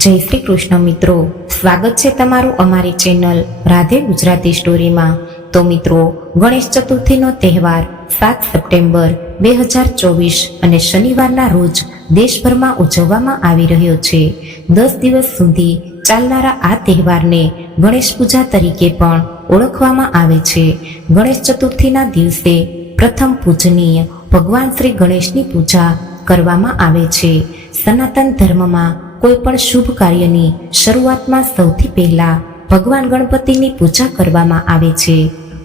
જય શ્રી કૃષ્ણ મિત્રો. સ્વાગત છે તમારું અમારી ચેનલ રાધે ગુજરાતી સ્ટોરીમાં. તો મિત્રો, ગણેશ ચતુર્થીનો તહેવાર સાત સપ્ટેમ્બર બે હજાર ચોવીસ અને શનિવારના રોજ દેશભરમાં ઉજવવામાં આવી રહ્યો છે. દસ દિવસ સુધી ચાલનારા આ તહેવારને ગણેશ પૂજા તરીકે પણ ઓળખવામાં આવે છે. ગણેશ ચતુર્થીના દિવસે પ્રથમ પૂજનીય ભગવાન શ્રી ગણેશની પૂજા કરવામાં આવે છે. સનાતન ધર્મમાં કોઈ પણ શુભ કાર્યની શરૂઆતમાં સૌથી પહેલા ભગવાન ગણપતિની પૂજા કરવામાં આવે છે.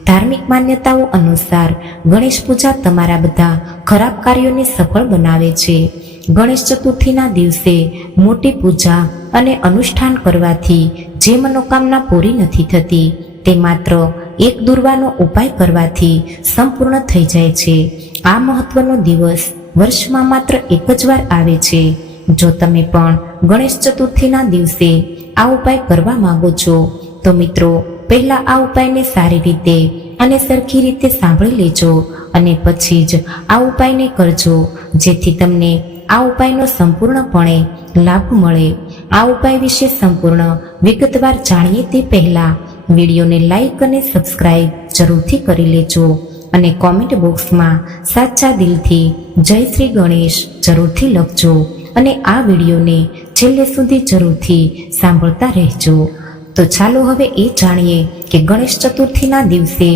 ધાર્મિક માન્યતાઓ અનુસાર ગણેશ પૂજા તમારા બધા ખરાબ કાર્યોને સફળ બનાવે છે. ગણેશ ચતુર્થીના દિવસે મોટી પૂજા અને અનુષ્ઠાન કરવાથી જે મનોકામના પૂરી નથી થતી, તે માત્ર એક દુર્વાનો ઉપાય કરવાથી સંપૂર્ણ થઈ જાય છે. આ મહત્વનો દિવસ વર્ષમાં માત્ર એક જ વાર આવે છે. જો તમે પણ ગણેશ ચતુર્થીના દિવસે આ ઉપાય કરવા માંગો છો, તો મિત્રો, પહેલા આ ઉપાયને સારી રીતે અને સરખી રીતે સાંભળી લેજો અને પછી જ આ ઉપાયને કરજો, જેથી તમને આ ઉપાયનો સંપૂર્ણપણે લાભ મળે. આ ઉપાય વિશે સંપૂર્ણ વિગતવાર જાણીએ તે પહેલા વિડીયોને લાઈક અને સબસ્ક્રાઇબ જરૂરથી કરી લેજો અને કોમેન્ટ બોક્સમાં સાચા દિલથી જય શ્રી ગણેશ જરૂરથી લખજો. અને આ વિડીયોને છેલ્લે સુધી જરૂરથી સાંભળતા રહેજો. તો ચાલો હવે એ જાણીએ કે ગણેશ ચતુર્થીના દિવસે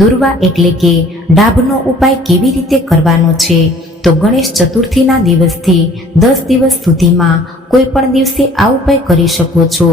દુર્વા એટલે કે ડાભનો ઉપાય કેવી રીતે કરવાનો છે. તો ગણેશ ચતુર્થીના દિવસથી દસ દિવસ સુધીમાં કોઈ પણ દિવસે આ ઉપાય કરી શકો છો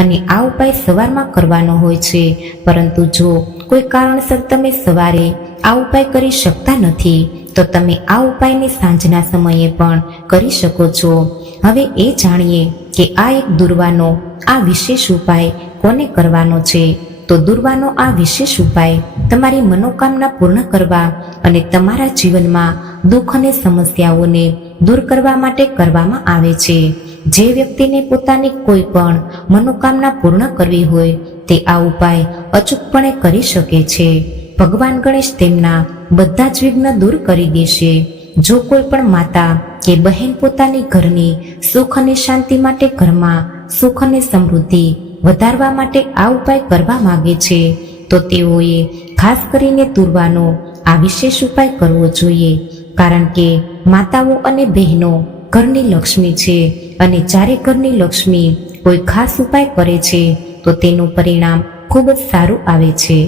અને આ ઉપાય સવારમાં કરવાનો હોય છે. પરંતુ જો કોઈ કારણસર તમે સવારે આ ઉપાય કરી શકતા નથી તો તમે આ ઉપાયને સાંજના સમયે પણ કરી શકો છો. હવે એ જાણીએ કે આ એક દુર્વાનો, આ વિશેષ ઉપાય કોને કરવાનો છે? તો દુર્વાનો, આ વિશેષ ઉપાય તમારી મનોકામના પૂર્ણ કરવા અને તમારા જીવનમાં દુઃખ અને સમસ્યાઓને દૂર કરવા માટે કરવામાં આવે છે. જે વ્યક્તિને પોતાની કોઈ પણ મનોકામના પૂર્ણ કરવી હોય, તે આ ઉપાય અચૂકપણે કરી શકે છે. ભગવાન ગણેશ તેમના બધા જ વિઘ્ન દૂર કરી દેશે. જો કોઈ પણ માતા કે બહેન પોતાની ઘરની સુખ અને શાંતિ માટે ઘરમાં સુખ અને સમૃદ્ધિ વધારવા માટે આ ઉપાય કરવા માંગે છે, તો તેઓએ ખાસ કરીને તુરવાનો આ વિશેષ ઉપાય કરવો જોઈએ. કારણ કે માતાઓ અને બહેનો ઘરની લક્ષ્મી છે અને જ્યારે ઘરની લક્ષ્મી કોઈ ખાસ ઉપાય કરે છે, તો તેનું પરિણામ ખૂબ જ સારું આવે છે.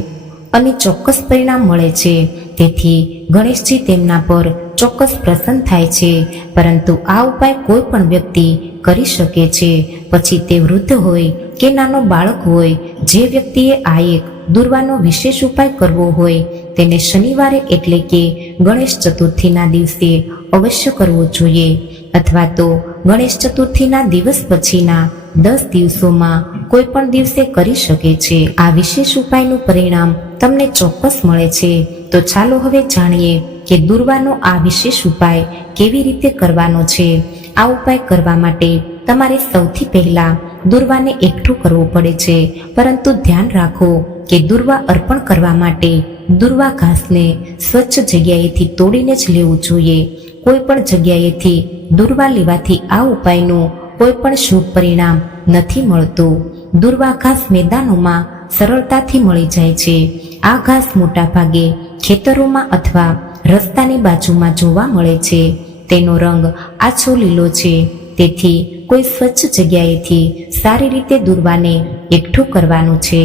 અને ચોક્કસ પરિણામ મળે છે. તેથી ગણેશજી તેમના પર ચોક્કસ પ્રસન્ન થાય છે. પરંતુ આ ઉપાય કોઈ પણ વ્યક્તિ કરી શકે છે. પછી તે વૃદ્ધ હોય કે નાનો બાળક હોય, જે વ્યક્તિએ આ એક દુર્વાનો વિશેષ ઉપાય કરવો હોય, તેને શનિવારે એટલે કે ગણેશ ચતુર્થીના દિવસે અવશ્ય કરવો જોઈએ. અથવા તો ગણેશ ચતુર્થીના દિવસ પછીના દસ દિવસોમાં કોઈ પણ દિવસે કરી શકે છે. આ વિશેષ ઉપાયનું પરિણામ તમને ચોક્કસ મળે છે. તો ચાલો હવે જાણીએ કે દુર્વાનો આ વિશેષ ઉપાય કેવી રીતે કરવાનો છે. આ ઉપાય કરવા માટે તમારે સૌથી પહેલા દુર્વાને એકઠું કરવું પડે છે. પરંતુ ધ્યાન રાખો કે દુર્વા અર્પણ કરવા માટે દુર્વા ઘાસને સ્વચ્છ જગ્યાએથી તોડીને જ લેવું જોઈએ. કોઈ પણ જગ્યાએથી દુર્વા લેવાથી આ ઉપાયનું કોઈ પણ શુભ પરિણામ નથી મળતું. દુર્વા ઘાસ મેદાનોમાં સરળતાથી મળી જાય છે. આ ઘાસ મોટા ભાગે ખેતરોમાં અથવા રસ્તાની બાજુમાં જોવા મળે છે. તેનો રંગ આછો લીલો છે. તેથી કોઈ સ્વચ્છ જગ્યાએથી સારી રીતે દૂરવાને એકઠું કરવાનું છે.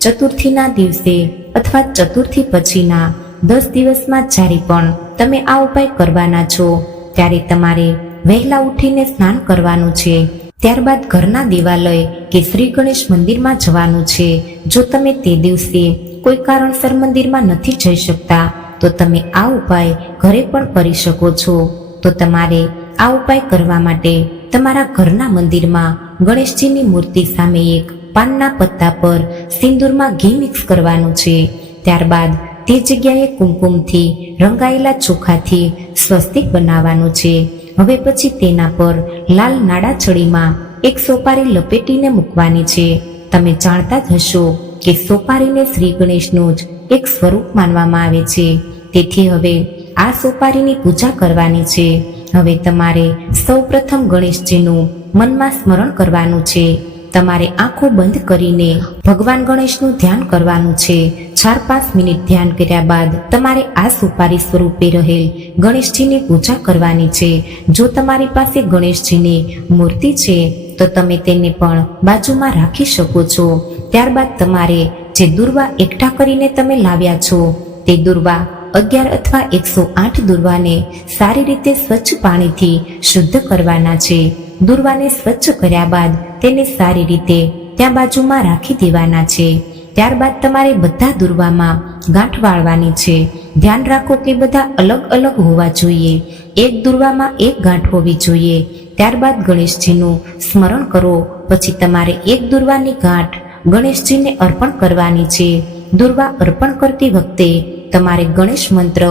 ચતુર્થીના દિવસે અથવા ચતુર્થી પછીના દસ દિવસમાં જ્યારે પણ તમે આ ઉપાય કરવાના છો, ત્યારે તમારે વહેલા ઉઠીને સ્નાન કરવાનું છે. ત્યારબાદ ઘરના દેવાલય કે શ્રી ગણેશ મંદિરમાં જવાનું છે. જો તમે તે દિવસે કોઈ કારણસર મંદિરમાં નથી જઈ શકતા, તો તમે આ ઉપાય ઘરે પણ કરી શકો છો. તો તમારે આ ઉપાય કરવા માટે તમારા ઘરના મંદિરમાં ગણેશજીની મૂર્તિ સામે એક પાનના પત્તા પર સિંદૂરમાં ઘી મિક્સ કરવાનું છે. ત્યારબાદ તે જગ્યાએ કુમકુમથી રંગાયેલા ચોખાથી સ્વસ્તિક બનાવવાનું છે. હવે પછી તેના પર લાલ નાડા છડીમાં એક સોપારી લપેટીને મૂકવાની છે. તમે જાણતા જ હશો કે સોપારીને શ્રી ગણેશનું જ એક સ્વરૂપ માનવામાં આવે છે. તેથી હવે આ સોપારીની પૂજા કરવાની છે. હવે તમારે સૌપ્રથમ ગણેશજીનું મનમાં સ્મરણ કરવાનું છે. તમારે આંખો બંધ કરીને ભગવાન ગણેશનું ધ્યાન કરવાનું છે. ચાર પાંચ મિનિટ ધ્યાન કર્યા બાદ તમારે આ સુપારી સ્વરૂપે રહેલ ગણેશજીની પૂજા કરવાની છે. જો તમારી પાસે ગણેશજીની મૂર્તિ છે, તો તમે તેને પણ બાજુમાં રાખી શકો છો. ત્યારબાદ તમારે જે દુર્વા એકઠા કરીને તમે લાવ્યા છો, તે દુર્વા અગિયાર અથવા એકસો આઠ દુર્વાને સારી રીતે સ્વચ્છ પાણીથી શુદ્ધ કરવાના છે. દુર્વાને સ્વચ્છ કર્યા બાદ તેને સારી રીતે ત્યાં બાજુમાં રાખી દેવાના છે. ત્યારબાદ તમારે બધા દુર્વામાં ગાંઠ વાળવાની છે. ધ્યાન રાખો કે બધા અલગ અલગ હોવા જોઈએ. એક દુર્વામાં એક ગાંઠ હોવી જોઈએ. ત્યારબાદ ગણેશજીનું સ્મરણ કરો. પછી તમારે એક દુર્વાની ગાંઠ ગણેશજીને અર્પણ કરવાની છે. દુર્વા અર્પણ કરતી વખતે તમારે ગણેશ મંત્ર,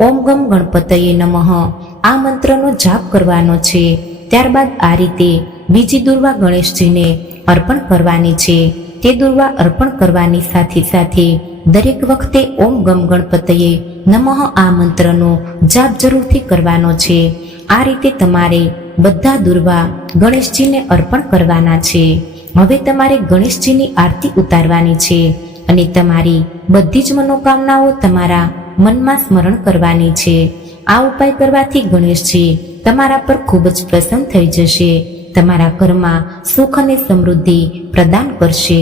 ઓમ ગમ ગણપતયે નમઃ, આ મંત્રનો જાપ કરવાનો છે. ત્યારબાદ આ રીતે બીજી દુર્વા ગણેશજીને અર્પણ કરવાની છે. તે દુર્વા અર્પણ કરવાની સાથે સાથે દરેક વખતે ઓમ ગમ ગણપતયે નમઃ આ મંત્રનો જાપ જરૂરથી કરવાનો છે. આ રીતે તમારે બધા દુર્વા ગણેશજીને અર્પણ કરવાના છે. હવે તમારે ગણેશજીની આરતી ઉતારવાની છે અને તમારી બધી જ મનોકામનાઓ તમારા મનમાં સ્મરણ કરવાની છે. આ ઉપાય કરવાથી ગણેશજી તમારા પર ખૂબ જ પ્રસન્ન થઈ જશે. તમારા ઘરમાં સુખ અને સમૃદ્ધિ પ્રદાન કરશે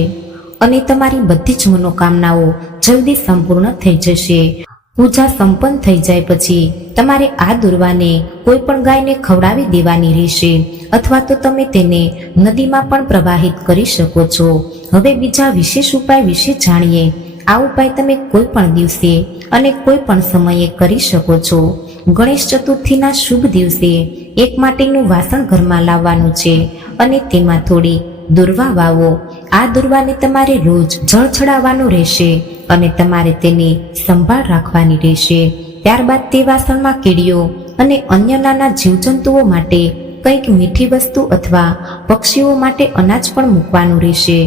અને તમારી બધી જ મનોકામનાઓ જલ્દી સંપૂર્ણ થઈ જશે. પૂજા સંપન્ન થઈ જાય પછી તમારે આ દુર્વાને કોઈ પણ ગાયને ખવડાવી દેવાની રહેશે અથવા તો તમે તેને નદીમાં પણ પ્રવાહિત કરી શકો છો. હવે બીજા વિશેષ ઉપાય વિશે જાણીએ. આ ઉપાય તમે કોઈ પણ દિવસે અને કોઈ પણ સમયે કરી શકો છો. ગણેશ ચતુર્થીના શુભ દિવસે એક માટીનું વાસણ ઘરમાં લાવવાનું છે અને તેમાં થોડી દુર્વા વાવો. આ દુર્વાને તમારે રોજ જળ ચડાવવાનું રહેશે. અને તમારે તેની સંભાળ રાખવાની રહેશે. ત્યારબાદ તે વાસણમાં કીડીઓ અને અન્ય નાના જીવજંતુઓ માટે કંઈક મીઠી વસ્તુ અથવા પક્ષીઓ માટે અનાજ પણ મૂકવાનું રહેશે.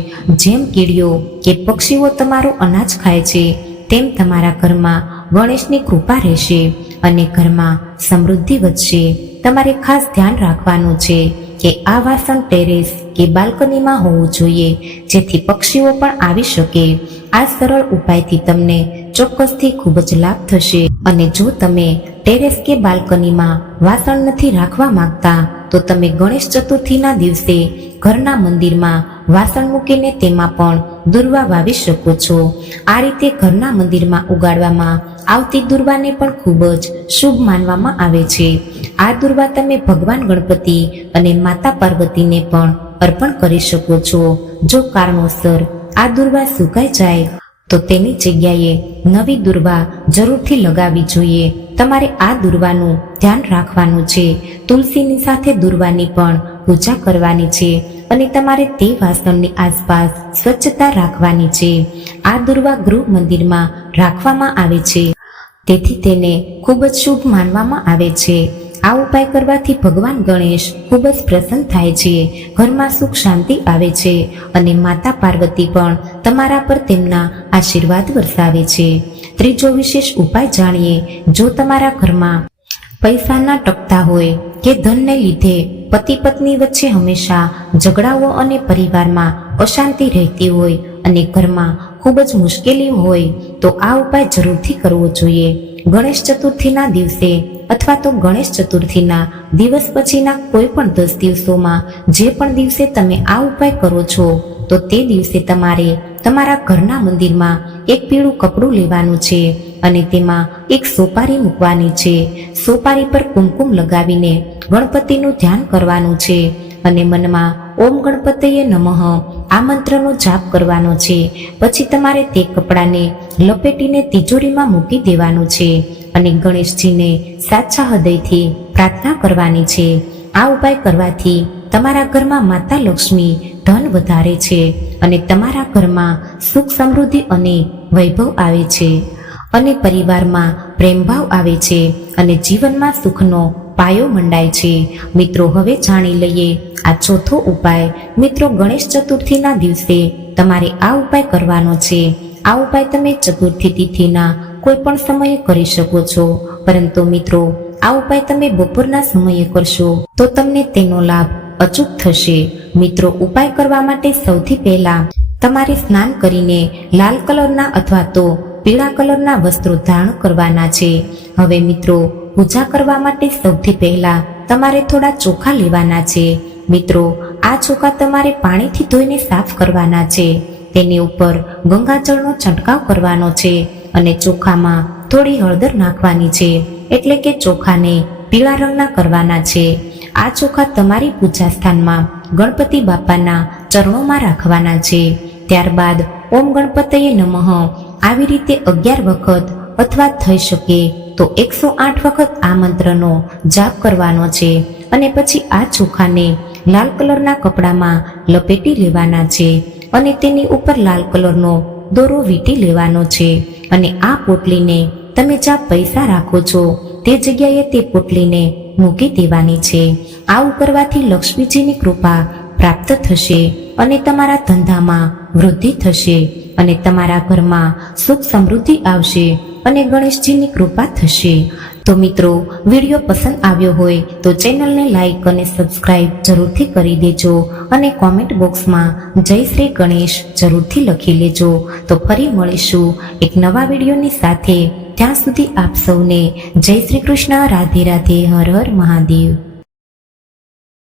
જેમ કીડીઓ કે પક્ષીઓ તમારું અનાજ ખાય છે, તેમ તમારા ઘરમાં ગણેશની કૃપા રહેશે અને ઘરમાં સમૃદ્ધિ વધશે. તમારે ખાસ ધ્યાન રાખવાનું છે કે આ વાસણ ટેરેસ કે બાલ્કનીમાં હોવું જોઈએ, જેથી પક્ષીઓ પણ આવી શકે. આ સરળ ઉપાયથી તમને ચોક્કસથી ખૂબ જ લાભ થશે. અને જો તમે ટેરેસ કે બાલ્કનીમાં વાસણ નથી રાખવા માંગતા, તો તમે ગણેશ ચતુર્થીના દિવસે ઘરના મંદિરમાં વાસણ મૂકીને તેમાં પણ દુર્વા વાવી શકો છો. આ રીતે ઘરના મંદિરમાં ઉગાડવામાં આવતી દુર્વાને પણ ખૂબ જ શુભ માનવામાં આવે છે. આ દુર્વા તમે ભગવાન ગણપતિ અને માતા પાર્વતીને પણ અર્પણ કરી શકો છો. જો કારણોસર આ દુર્વા સુકાઈ જાય, તો તેની જગ્યાએ નવી દુર્વા જરૂરથી લગાવી જોઈએ. તમારે આ દુર્વાનું ધ્યાન રાખવાનું છે. તુલસીની સાથે દુર્વાની પણ પૂજા કરવાની છે અને તમારે તે વાસણની આસપાસ સ્વચ્છતા રાખવાની છે. આ દુર્વા ગૃહ મંદિરમાં રાખવામાં આવે છે. તેથી તેને ખૂબ જ શુભ માનવામાં આવે છે. આ ઉપાય કરવાથી ભગવાન ગણેશ ખૂબ જ પ્રસન્ન થાય છે. ઘરમાં સુખ શાંતિ આવે છે અને માતા પાર્વતી પણ તમારા પર તેમના આશીર્વાદ વરસાવે છે. ત્રીજો વિશેષ ઉપાય જાણીએ, જો તમારા ઘરમાં પૈસાના ટકતા હોય કે ધનને લીધે પતિ પત્ની વચ્ચે હંમેશા ઝઘડાઓ અને પરિવારમાં અશાંતિ રહેતી હોય અને ઘરમાં ખૂબ જ મુશ્કેલી હોય, તો આ ઉપાય જરૂરથી કરવો જોઈએ. ગણેશ ચતુર્થીના દિવસે અથવા તો ગણેશ ચતુર્થીના દિવસ પછીના કોઈ પણ દસ દિવસોમાં જે પણ દિવસે તમે આ ઉપાય કરો છો, તો તે દિવસે તમારે તમારા ઘરના મંદિરમાં એક પીળું કપડું લેવાનું છે અને તેમાં એક સોપારી મૂકવાની છે. સોપારી પર કુમકુમ લગાવીને ગણપતિનું ધ્યાન કરવાનું છે અને મનમાં ઓમ ગણપતયે નમઃ આ મંત્રનો જાપ કરવાનો છે. પછી તમારે તે કપડાને લપેટીને તિજોરીમાં મૂકી દેવાનું છે. અને ગણેશજીને સાચા હૃદયથી પ્રાર્થના કરવાની છે. આ ઉપાય કરવાથી તમારા ઘરમાં માતા લક્ષ્મી ધન વધારે છે અને તમારા ઘરમાં સુખ સમૃદ્ધિ અને વૈભવ આવે છે. અને પરિવારમાં પ્રેમભાવ આવે છે અને જીવનમાં સુખનો પાયો મંડાય છે. મિત્રો, હવે જાણી લઈએ આ ચોથો ઉપાય. મિત્રો, ગણેશ ચતુર્થીના દિવસે તમારે આ ઉપાય કરવાનો છે. આ ઉપાય તમે ચતુર્થી તિથિના કોઈ પણ સમયે કરી શકો છો. પરંતુ મિત્રો, આ ઉપાય તમે બપોરના સમયે કરશો તો તમને તેનો લાભ અચૂક થશે. મિત્રો, ઉપાય કરવા માટે સૌથી પહેલા તમારે સ્નાન કરીને લાલ કલરના અથવા તો પીળા કલરના વસ્ત્રો ધારણ કરવાના છે. હવે મિત્રો, પૂજા કરવા માટે સૌથી પહેલા તમારે થોડા ચોખા લેવાના છે. મિત્રો, આ ચોખા તમારે પાણીથી ધોઈને સાફ કરવાના છે. તેની ઉપર ગંગાજળનો છંટકાવ કરવાનો છે. અને ચોખામાં થોડી હળદર નાખવાની છે. એટલે કે ચોખાને પીળા રંગના કરવાના છે. આ ચોખા તમારી પૂજા સ્થાનમાં ગણપતિ બાપાના ચરણોમાં રાખવાના છે. ત્યારબાદ ઓમ ગણપતયે નમઃ. આવી રીતે અગિયાર વખત અથવા થઈ શકે તો એકસો આઠ વખત આ મંત્રનો જાપ કરવાનો છે. અને પછી આ ચોખાને લાલ કલરના કપડામાં લપેટી લેવાના છે. અને તેની ઉપર લાલ કલરનો દોરો વીંટી લેવાનો છે. અને આ પોટલીને તમે જ્યાં પૈસા રાખો છો, તે જગ્યાએ તે પોટલીને મૂકી દેવાની છે. આવું કરવાથી લક્ષ્મીજીની કૃપા પ્રાપ્ત થશે અને તમારા ધંધામાં વૃદ્ધિ થશે. અને તમારા ઘરમાં સુખ સમૃદ્ધિ આવશે અને ગણેશજીની કૃપા થશે. તો મિત્રો, વીડિયો પસંદ આવ્યો હોય તો ચેનલને લાઈક અને સબસ્ક્રાઇબ જરૂરથી કરી દેજો અને કોમેન્ટ બોક્સમાં જય શ્રી ગણેશ જરૂરથી લખી લેજો. તો ફરી મળીશું એક નવા વિડીયોની સાથે. ત્યાં સુધી આપ સૌને જય શ્રી કૃષ્ણ, રાધે રાધે, હર હર મહાદેવ.